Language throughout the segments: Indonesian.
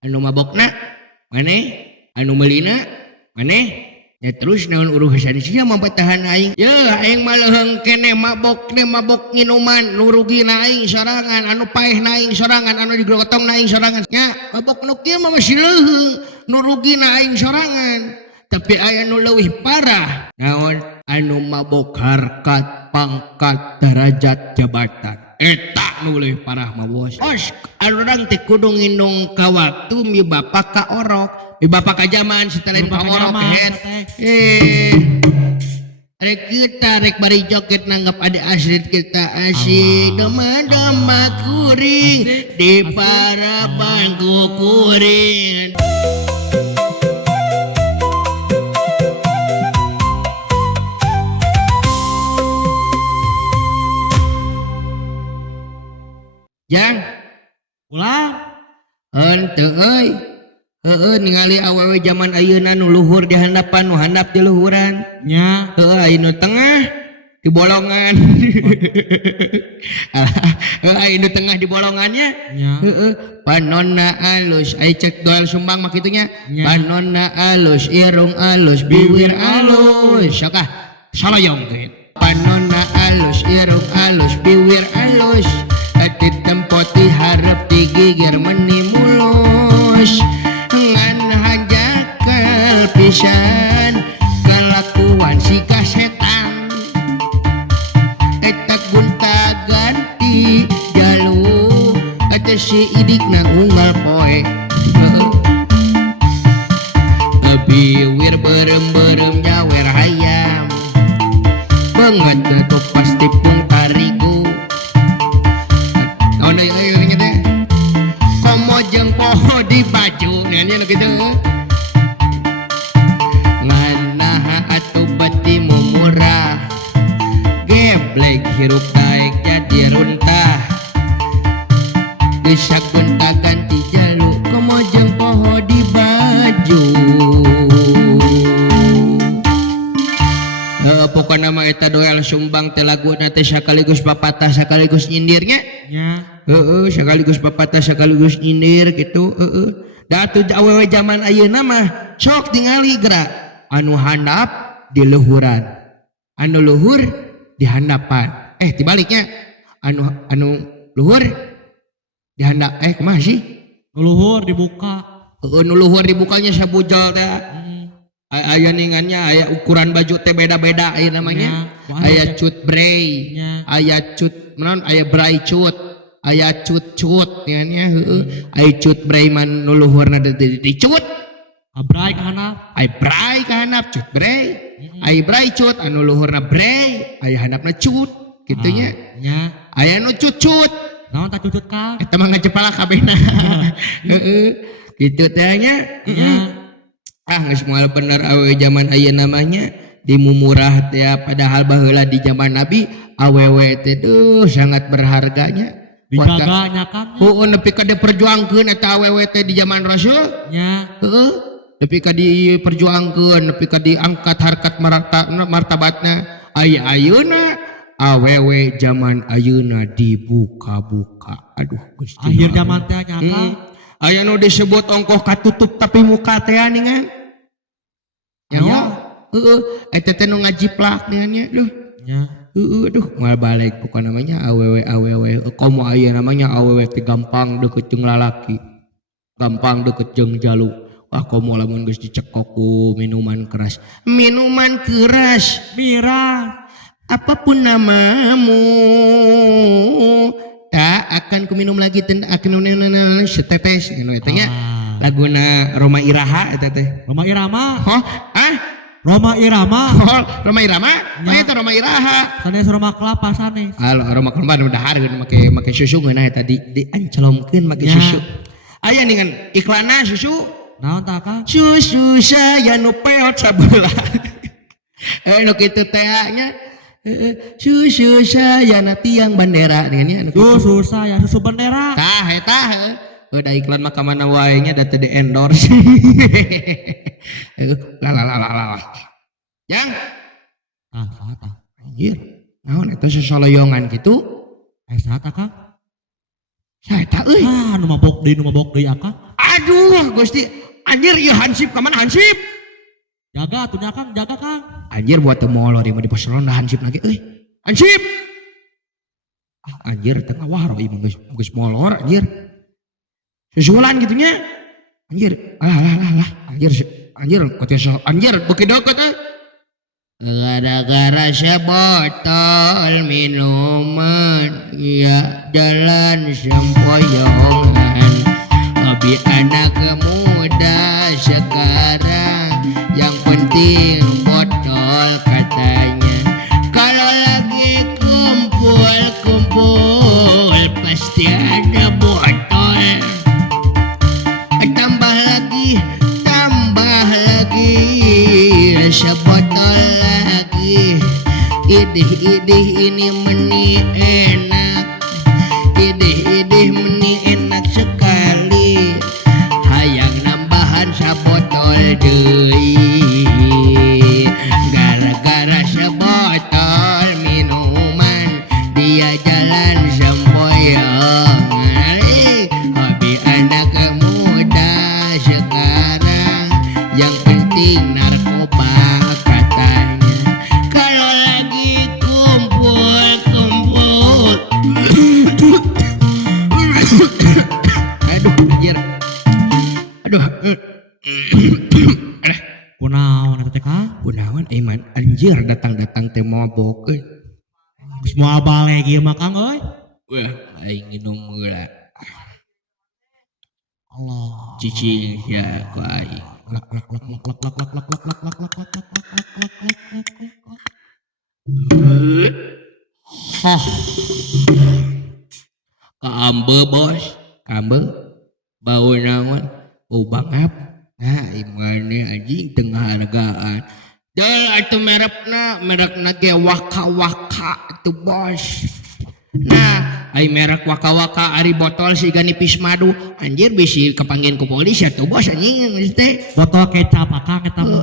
anu mabokna maneh anu meulina maneh ya terus naon urusan sia mampatahan aing ya aing maleuheung keneh mabok minuman nu rugina aing sorangan anu paehna aing sorangan anu digotongna aing sorangan nya mabok nu kieu mah masih leuheung nu rugina aing sorangan tapi aya nu leuwih parah naon anu mabok harkat pangkat derajat jabatan eta nu leuwih parah mah bos urang teh kudu nginung ka waktu mi bapak ka orok mi bapak ka zaman setelah ka orok het rek kita rek bari joget nanggap ada asrit kita asik dama kuring di para bangku kuring Jang ulah henteu euy ningali awewe zaman ayeuna nu luhur di handapan nu handap di luhuran nya aya nu tengah di bolongan aya nu tengah di bolongannya nya panonna alus aya cek doel sumbang mah kitu nya panonna alus irung alus bibir alus sakah saloyongkeun panonna alus irung alus bibir alus ati tempoti harap digigir meni mulus ngan hajakal pisan kelakuan si kasetan eta gunta ganti jalu ati si idikna unggal poe biwir berem-berem nyawer hayam banget itu pasti pung tarigu oh nih teh komo jeung poho di baju nya gitu nganaha atuh batimu murah geblek hirup daek jadi runtah bisa gonta ganti jalu komo jeung poho di baju pokoknya nama eta doel sumbang teh laguna teh sakaligus papatah sakaligus nyindirnya nya sekaligus papatah sekaligus nyindir gitu da atuh awewe zaman ayeuna mah sok tingali gerak anu handap di luhuran anu luhur di handapan tibaliknya anu luhur di handap kumaha sih luhur dibuka nu luhur dibukanya sabujal teh aya ningannya aya ukuran baju teh beda-beda aya namanya aya cut bray aya cut naon aya bray cut aya cut nya aya cut bray man nu luhurna dicut abrai ka handap aya bray ka handap cut bray aya bray cut anu luhurna bray aya handapna cut kitu nya aya nu cut naon tak cucut ka eta mah ngajepala kabehna kitu teh nya geus moal bener awewe zaman ayeuna namanya dimumurah teh padahal baheula di zaman Nabi awewe teh sangat berharganya dijaganya kan nepi ka diperjuangkeun eta awewe teh di zaman Rasul nya nepi ka diperjuangkeun nepi ka diangkat harkat martabatna ayeuna awewe zaman ayeuna dibuka-buka aduh Gusti akhir zaman teh nya kan aya nu disebut ongkoh katutup tapi muka teh ningan ya eta teh nu ngajiplak ningannya nya aduh moal balik pokona namanya awewe komo aya namanya awewe teh gampang deukeut jeung lalaki gampang deukeut jeung jalu wah komo lamun geus dicekok ku minuman keras mira apapun namamu tak akan kuminum lagi akan setetes anu eta nya laguna Roma Iraha eta teh Roma Irama Roma Irama eta Roma Iraha sanes Roma Kelapa sanes Roma Kelapa udah hareun make susu ngeunah eta diancelomkeun make susu aya ningan iklanna susu naon tah kan susu saya nu peot sabelah nu kitu teh nya susu saya tiang bandera dengan susu saya susu bendera tah eta udah iklan mah kamana wae nya da teu di endorse la yang sata anjir naon eta sesaloyongan kitu sata Kang saeta euy nu mabok deui akang Aduh Gusti, anjir ieu hansip ka mana hansip? Jaga atunya Kang, jaga Kang. Anjir buat teu molor ieu mah di pos ronda hansip lagi euy. Hansip. Anjir teu ngawaro ieu mah geus molor anjir. Susulan gitunya. Anjir, lah. Anjir, kotes anjir beuki deket euy. Gara-gara sebotol minuman ya jalan sempoyongan hobi anak muda sekarang yang penting botol katanya kalau lagi kumpul pasti ada botol tambah lagi sebotol idih ini meni enak idih meni enak sekali hayang nambahan sabotol deui gara-gara sabotol minuman dia jalan sempoyongan hobi anak muda sekarang yang penting narkoba katanya kalau lagi kumpul aduh anjir aduh Kunaon eta teh Kang? kunaon iman anjir datang-datang teh mabok euy Geus moal balik ieu mah Kang euy. wah aing nginum heula Allah. cicing ya ku aing Lak. hah kaambe bos kaambe bau naon bau bangap nah imane anjing tengah hargaan del atuh merekna ge waka-waka atuh bos nah ai merek waka-waka ari botol siga nipis madu anjir bisi kepanggieun ku polisi atuh bos anjing teh Botol kecap Kang eta mah.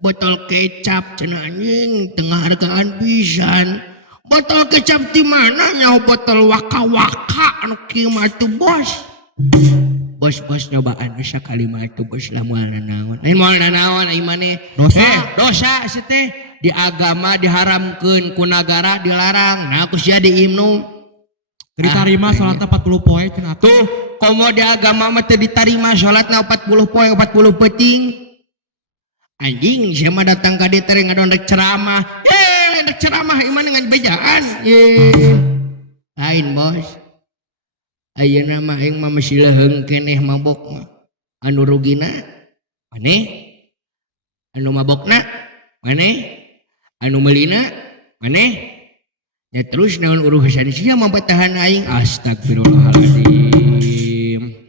botol kecap cenah anjing tengah hargaan pisan botol kecap di mana nyaho botol waka-waka anu kieu mah atuh bos nyobaan bisa kalimat itu bos lah moal nanaon lain moal nanaon ai maneh dosa teh di agama diharamkeun ku nagara dilarang nah ku sia diimnu Diterima salatna 40 poe cenah tuh komo di agama mah teu ditarima salatna 40 poe 40 peuting anjing sia mah datang ka dieu teh ngadon rek ceramah rek ceramah ieu mah ngan bejaan lain bos ayeuna mah aing mah masih leheung keneh mabok mah anu rugina maneh anu mabokna maneh anu meulina maneh ya terus naon urusan sia mah tahan aing astagfirullahaladzim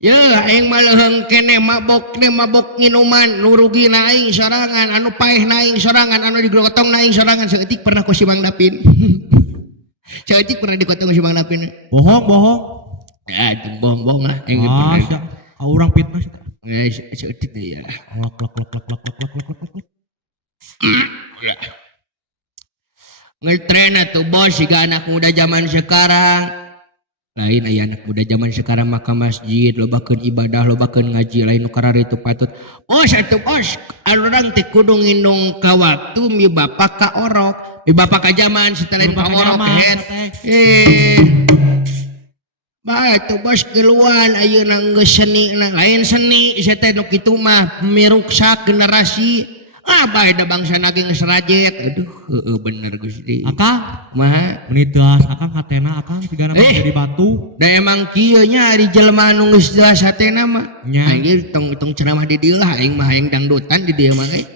ya aing mah leheung keneh mabok minuman nu rugina aing sorangan anu paehna aing sorangan anu digotongna aing sorangan saeutik pernah ku si Bang Dapin Ceutik pernah dikotong si Bang Dapin. Bohong. Ya, itu bohong lah. Sia, urang fitnah sih. Ceutik deh ya. Lak. Ngetren atuh bos siga anak muda zaman sekarang. Lain aya anak muda zaman sekarang maka masjid, lobakeun ibadah, lobakeun ngaji, lain nu karari itu patut. Bos atuh bos, urang teh kudu ngindung ka waktu mi bapak ka orok. Mi bapak ka zaman sitelain ka orok head. Batu bos keluan ayeuna geus seni lain seni sia teh nu kitu mah miruksak generasi. Bae da bangsa nage geus rajek. Aduh, heueuh bener Gusti. Akang, mah menit deas Akang hatena Akang sigana jadi batu. Da emang kieu nya ari jelema nu geus deas hatena mah. Nya. Anjir tong ceramah di dieu lah aing mah hayang dangdutan di dieu mah ge.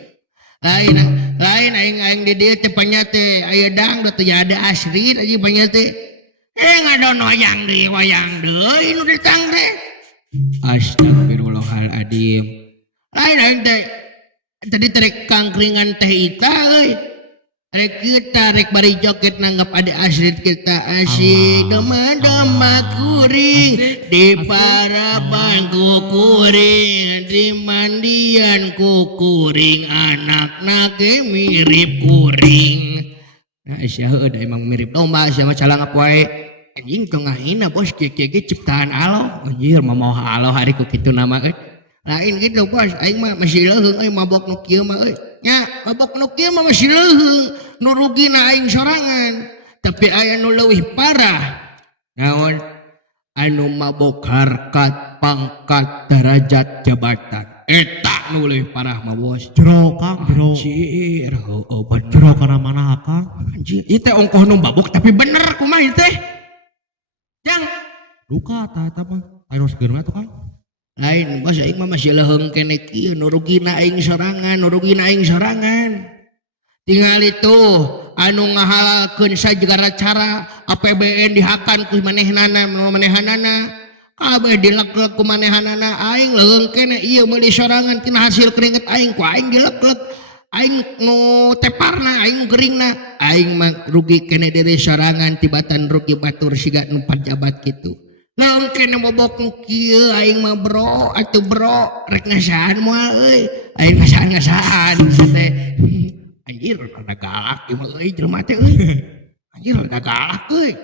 Lain aing di dieu teh panya teh aya dangdut teh ada asri aja panya teh. Ngadon wayang deui nu ditang teh. Astagfirullahaladzim. Lain aing teh tadi trek kangkringan teh ita euy. Rek kita rek bari joget nanggap ada asrit kita asyik dema kuring di paraban kuring di mandian kuring anak nage mirip kuring. Nah sia heueuh da emang mirip domba sia mah calang poe anjing tengahina bos kieu ciptaan Allah anjir mau Allah hari ku kitu nama lain gitu bos aing mah masih leuheung mabok nu kieu mah nya mabok nu kieu mah masih leuheung nu rugina aing sorangan tapi aya nu leuwih parah naon anu mabok harkat pangkat derajat jabatan eta nu leuwih parah mah bos Jero Kang, jero. anjir bener Jero kana mana Kang? anjir ieu teh ongkoh nu mabok tapi bener kumaha ieu teh jang Duka eta mah. Ayo segeuna tuh Kang. lain bos aing mah masih leuheung keneh kieu nu rugina aing sorangan tinggal itu anu ngahalalkeun sajegara cara APBN dihakan ku manehanana kabeh dileklek ku manehanana aing leuheung keneh ieu meuli sorangan tina hasil keringet aing ku aing dileklek aing nu teparna aing geringna aing mah rugi keneh diri sorangan tibatan rugi batur siga nu pajabat kitu leuweung keneh bobok nu kieu aing mah bro atuh bro rek ngasaan moal euy aing ngasaan teh anjir rada galak ieu mah euy jelema teh euy anjir rada galak euy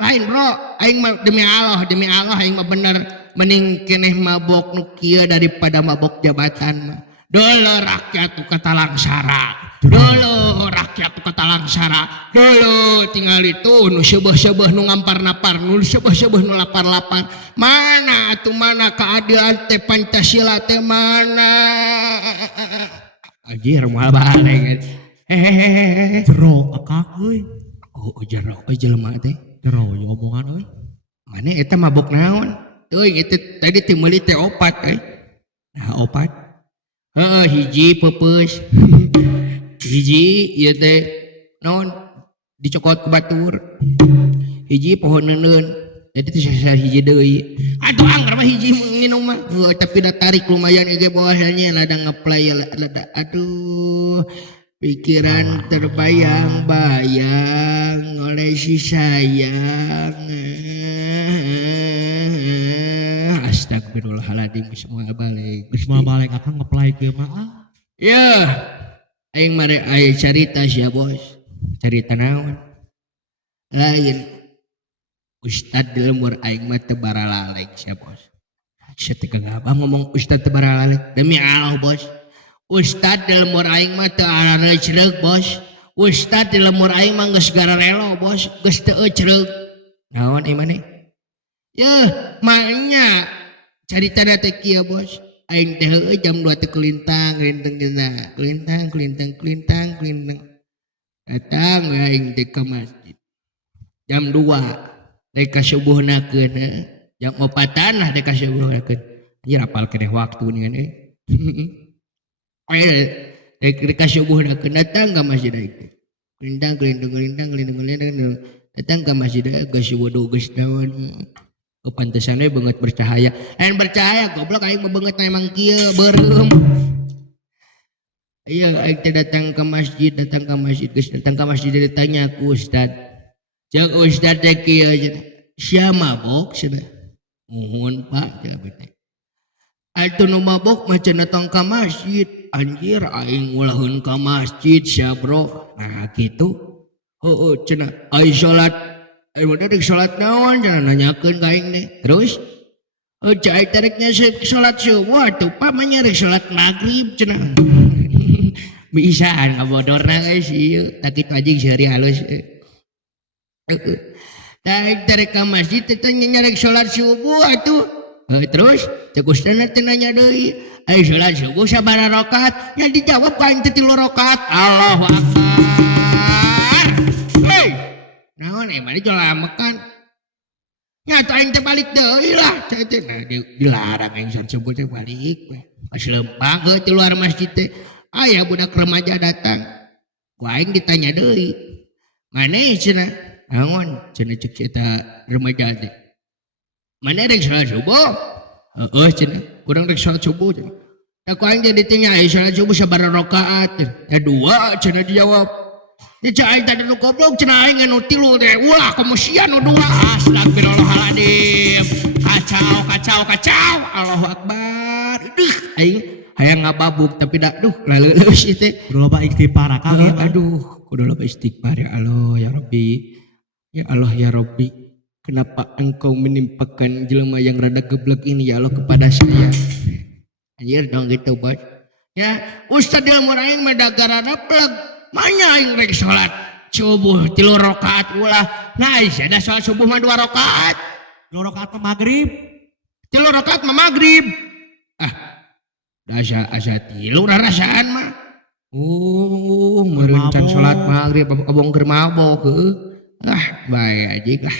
lain bro aing mah demi Allah aing mah bener mending keneh mabok nu kieu daripada mabok jabatan mah dulu rakyat tu kata langsara dulu rakyat tu kata langsara dulu tinggal itu nu seubeuh-seubeuh nu ngampar-napar nu seubeuh-seubeuh nu lapar-lapar mana atuh mana keadilan teh Pancasila teh mana anjir moal balik Jero Kang euy. oh jero jelema teh Jero ya omongan euy. mana eta mabok naon euy itu tadi teh meuli teh opat nah opat hiji pepeus hiji ieu teh naon dicokot ku batur hiji pohon neuneun jadi teh sasa hiji deui atuh anggar mah hiji nginum mah tapi da tarik lumayan ge bawahnya lada ngeplay lada aduh pikiran terbayang-bayang oleh si sayang astagfirullahaladzim semua balik Geus balik Akang ngeplay ke mah. ya aing mare aya carita sia bos carita naon lain ustad di lemur aing mah teu baralalek sia bos saeutik ngabah ngomong ustad teu baralalek demi Allah bos ustad di lemur aing mah teu areujreug bos ustad di lemur aing mah geus gararelo bos geus teu ecreug naon ieu maneh yeuh maknya carita teh kieu bos aing teh jam 2 teh kelintang datang aing teh ka masjid jam 2 teh ka subuhnakeun jam 4-an lah teh ka subuhnakeun anjir apal keneh waktu nih teh ka subuhnakeun datang ka masjid aing teh kelintang datang ka masjid geus wudu geus naon kepantesan we beungeut bercahaya bercahaya goblok aing beungeut emang kieu beureum iya aing teh datang ke masjid geus datang ke masjid ditanya ku ustad cek ustad teh kieu sia mabok cenah muhun pak cenah teh atuh nu mabok mah cenah datang ka masjid anjir aing ngulaheun ka masjid sia bro nah kitu heueuh cenah aing salat ayo udah sholat naon jangan nanyakeun ka aing teh terus cai tareknya sholat subuh atuh pamanya rek sholat maghrib cenah bisaan kabodorna geus ieu tapi anjing seuri halus tarik tarek ka masjid teh nyarek sholat subuh atuh terus cek ustadna teh nanya deui aya sholat subuh sabaraha rakaat nya dijawab ka aing teh 3 rakaat Allahu akbar hei naon mana jual makan nyata aing teh balik deui lah nah dilarang aing sholat subuh teh balik pas lempang di luar masjid teh aya budak remaja datang ku aing ditanya deui maneh cenah naon cenah cek eta remaja teh maneh rek sholat subuh heueuh cenah kurang rek sholat subuh cenah da ku aing jadi ditanya aya sholat subuh sabaraha rakaat ya 2 cenah dijawab dia aing tadi nu goblok cenah aing anu 3 teh ulah komosian nu 2 astagfirullahaladzim kacau Allahu akbar aing hayang ngababuk tapi dak duh laleus ieu teh Kudu loba istighfar Akang ya. aduh kudu loba istighfar ya Allah ya Rabbi ya Allah ya Rabbi kenapa engkau menimpakan jelema yang rada geblek ini ya Allah kepada saya. Anjir dong gitu bos. Ya Ustad ilmu aing mah gara-gara pleg. Manya aing rek salat subuh 3 rakaat ulah. Nah ada salat subuh mah 2 rakaat. 2 rakaat maghrib. 3 rakaat mah maghrib. Asa 3 rasaan mah. Merencan salat maghrib abong keur mabok heuh. Bae aja lah.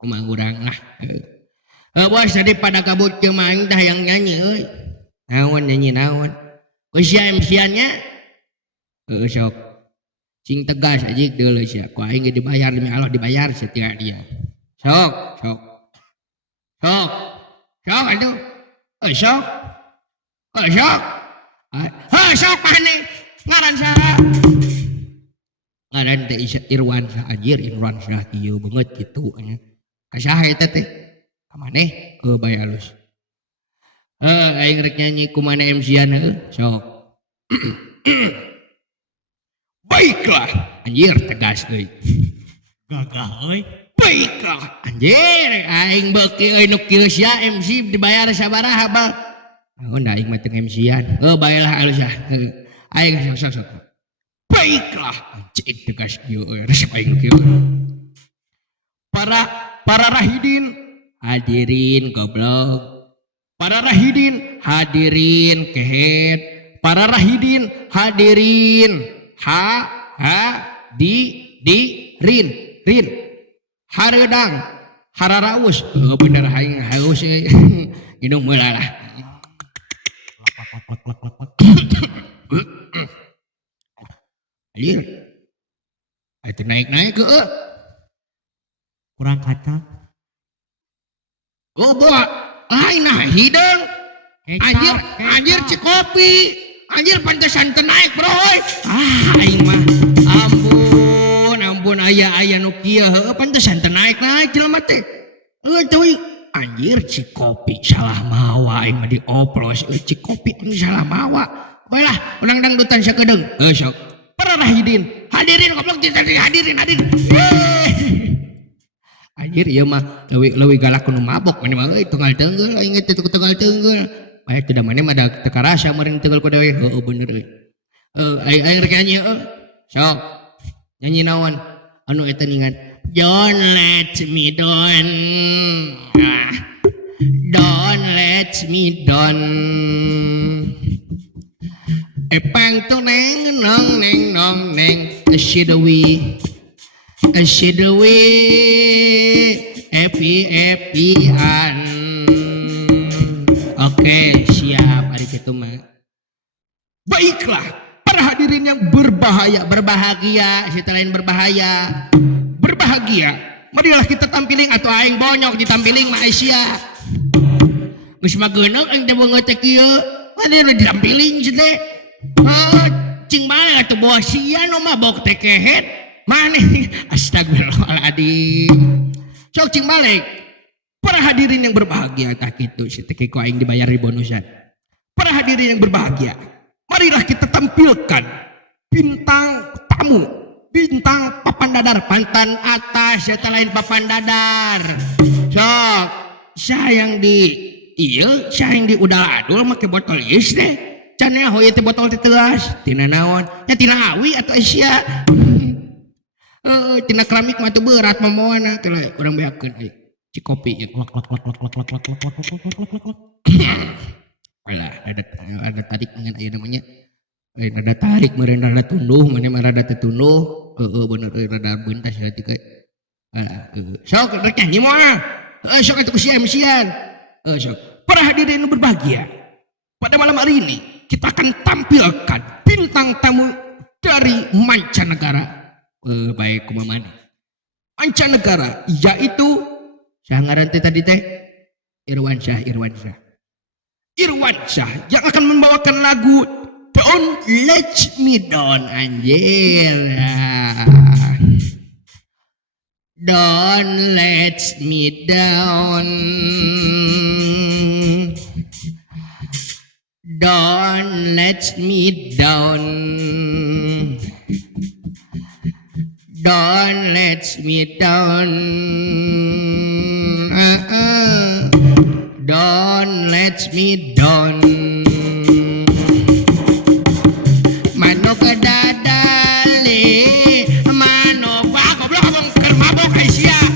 Kumaha urang lah. Bos tadi pada kabut jeung mang tah yang nyanyi euy. Naon nyanyi naon? Geus sia MC-nya? Sok. Sing tegas aja deuleu sia. Ku aing ge dibayar demi Allah dibayar setiap dia. Sok. Sok atuh. Sok. Sok. Sok mana? Ngaran saha? Ngaran teh Irwansyah anjir Irwansyah ieu banget kitu nya. Kasaha eta teh? Ka maneh? Bae alus. Aing rek nyanyi kumaha MC-an heuh. Sok. Baiklah, anjir tegas euy. Gagah euy. Baiklah, anjir aing beuki euy nu kieu sia MC dibayar sabaraha bal. Naon da aing mah teu MC-an. Baelah alus ya. Aing sok. Baiklah, anjir tegas kieu euy resep aing kieu. Para rahidin hadirin goblok. Para rahidin hadirin kehet. Para rahidin hadirin rin hareudang hararaus bener aing haus minum meula lah. Anjir atuh naik ke Kurang kacang. Bawa lain nah hidung anjir cek kopi anjir pantesan teu naik bro aing mah ampun aya nu kieu heuh pantesan teu naik jelema teh teuing anjir cik kopi salah mawa aing mah dioplos cik kopi ini salah mawa baelah urang dangdutan sakedeung sok para hadirin goblok hadirin anjir ieu mah leuwih galak nu mabok maneh mah euy tunggal teungeul aing teh tunggal teungeul bae tidak maneh mah da teu karasa meureun teungeul ku dewe heuh bener euy aing rek nyanyi sok nyanyi naon anu eta ningan don't let me down epang tu neng nong neng ashidawi epi-epian. Oke, siap hari itu mah. Baiklah, para hadirin yang berbahagia, setelah berbahagia. Marilah kita tampiling atau aing bonyok ditampiling mah Aisyah. Geus mageuneuh aing teh beungeut teh kieu, maneh ditampiling teh. Cing balik atuh bawa sia nu mabok teh kehet. Maneh astagfirullahaladzim. Sok cing balik. Para hadirin yang berbahagia tak kitu si teh ku aing dibayar di bonusan. Para hadirin yang berbahagia, marilah kita tampilkan bintang tamu, bintang papan dadar pantan atas setelah papan dadar. Sok sayang di udal adul make botol is deh. Can ya hoye teh botol teh teuas, tina naon? Nya tina awi atau Asia. Tina keramik mah teu berat momoana teh urang beakeun euy. Ci kopi ya. Lah ada tarik dengan aya namanya. Ada tarik meureun rada tunduh, mane mah rada teu tunduh. Bener rada bentas hati ke. Sok rek nyanyi moal. Sok atuh ku si MC-an. Sok. Para hadirin yang berbahagia. Pada malam hari ini kita akan tampilkan bintang tamu dari mancanegara. Baik kumaha mancanegara yaitu sangaran teh tadi teh Irwansyah yang akan membawakan lagu Don't Let Me Down anjir. Don't let me down. Don't let me down. Don't let me down. Don't let me down. Manok dadali, manok goblok abang keur mabok Aisyah.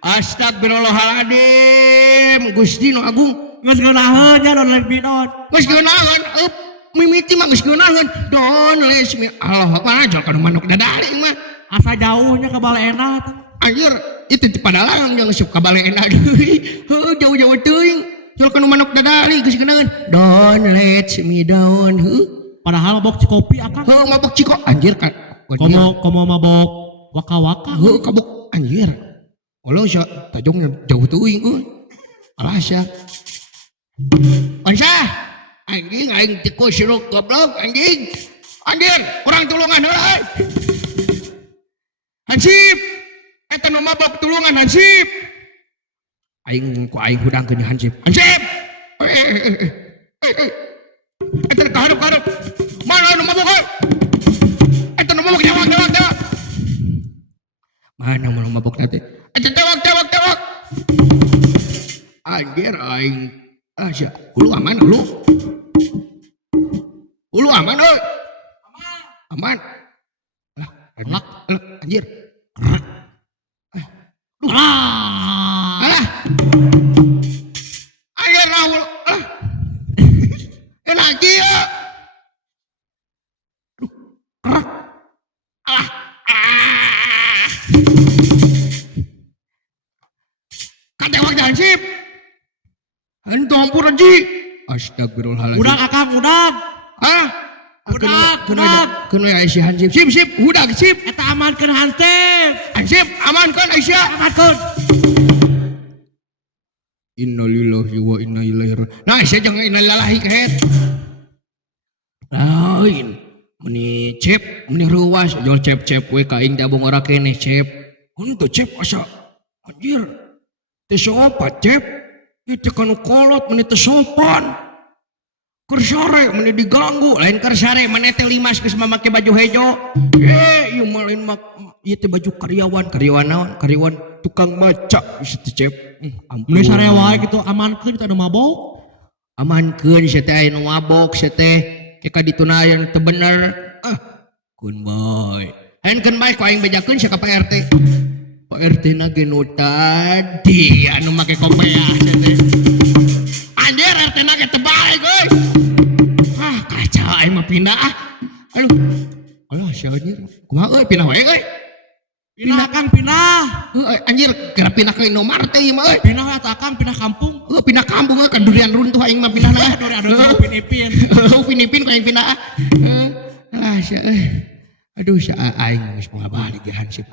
Astagfirullahaladzim, Gusti nu agung. Geus ngeunaheun nya don't let me down. Geus geunaheun, mimiti mah geus geunaheun. Don't let me. Allah Akbar, jol kana manok dadali mah. Asa jauhnya ke Balena. Anjir, itu padahal yang sup ka balena deui. Heuh, jauh-jauh teuing. Jol kana manuk dadali geus geunaheun. Don't let me down. Padahal mabok cikopi akang. Heuh, mabok ciko anjir kan. Komo mabok waka-waka. Heuh, kabuk anjir. Kalau sia tajongnya jauh teuing alah sia. Ansa, anjing aing tikus siruk goblok anjing. Anjir, urang tulungan heula. Hansip, eta nu mabok tulungan Hansip. Aing hudangkeun Hansip. Hansip. Eta kaharep. Mana nu mabok? Eta nu mabok jawab. Mana nu mabok teh? Eta tewak. Anjir aing sia, hulu aman hulu. Hulu aman euy. Aman. Lah, anjir. Alah. Anjir Rahul. Lagi ya. Alah. Katewak Hansip. Hantu hampur Ji. Astagfirullahaladzim. Udah akang, udah. Hah? Udah. Kena Aisyah Hansip. Sip, udah sip. Eta amankeun Hansip. Hansip, amankan Aisyah. Amankeun. Innalillahi wa inna ilaihi raji'un. Nah, Aisyah jangan innalillahi kahet. Lain. Meni cep, meni ruas. Jol cep we kaing dabung ora kene cep. Untuk cep asa. Anjir. Teu sopan cep. Itu kanu kolot meni teu sopan. Kersare meni diganggu, lain kersare meni teh limas geus mamake baju hejo. Ieu mah lain mak ieu teh baju karyawan naon? Karyawan tukang maca geus teh cep. Ampun. Meni sare wae kitu amankeun teu mabok. Amankeun sia teh aya nu mabok sia teh ka ditunayan teu bener. Kun boy. Henkeun bae ku aing bejakeun sia ka Pak RT. Pak RT na ge nu tadi anu make kopiah sia teh. Anjir RT na ge teu bae euy. Kacau aing mah pindah aduh sia anjir kumaha euy pindah wae euy Pindah akang pindah. Anjir kira pindah ke Indomaret teh mah euy Pindah eta akang pindah kampung. Pindah kampung kan durian runtuh aing mah pindah na Upin Ipin. Upin Ipin ku aing pindah sia aduh sia aing geus moal balik ge Hansip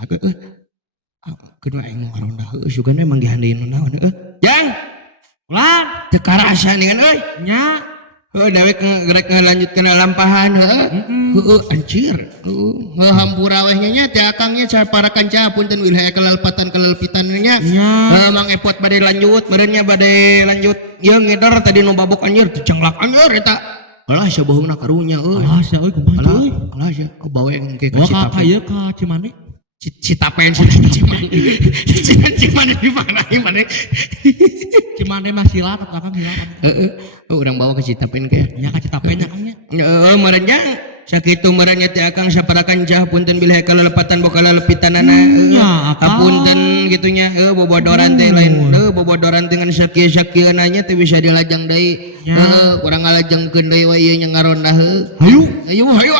kedua aing mau ngaronda heuh sugana emang dihandeun naon Jang Ulan teu karasa ningan euy nya. Dewek ngerek ngelanjutkan lampahan anjir hampura weh nya teh akangnya saparakan cah punten wilayah kelalpitannya mang epot bade lanjut merenya bade lanjut ieu ngeder tadi nu babok anjir dicenglak anjir eta alah sia bohongna karunya alah sia euy kumaha euy alah sia bawe engke ka Citapen ka ieu ka Cimande Citapen Cimande di mana ieu Cimande mah silat atau akang silat urang bawa ke Citapen ke nya ka Citapen akangnya merenjang sakitu merenya teh akang saparakan cah punten bilih kalelepatan boka lelepitanana punten gitunya bobodoran teh lain bobodoran dengan sakieu-sakieuna nya teh bisa dilajang deui urang ngalajengkeun deui we ieu nya ngarondah hayu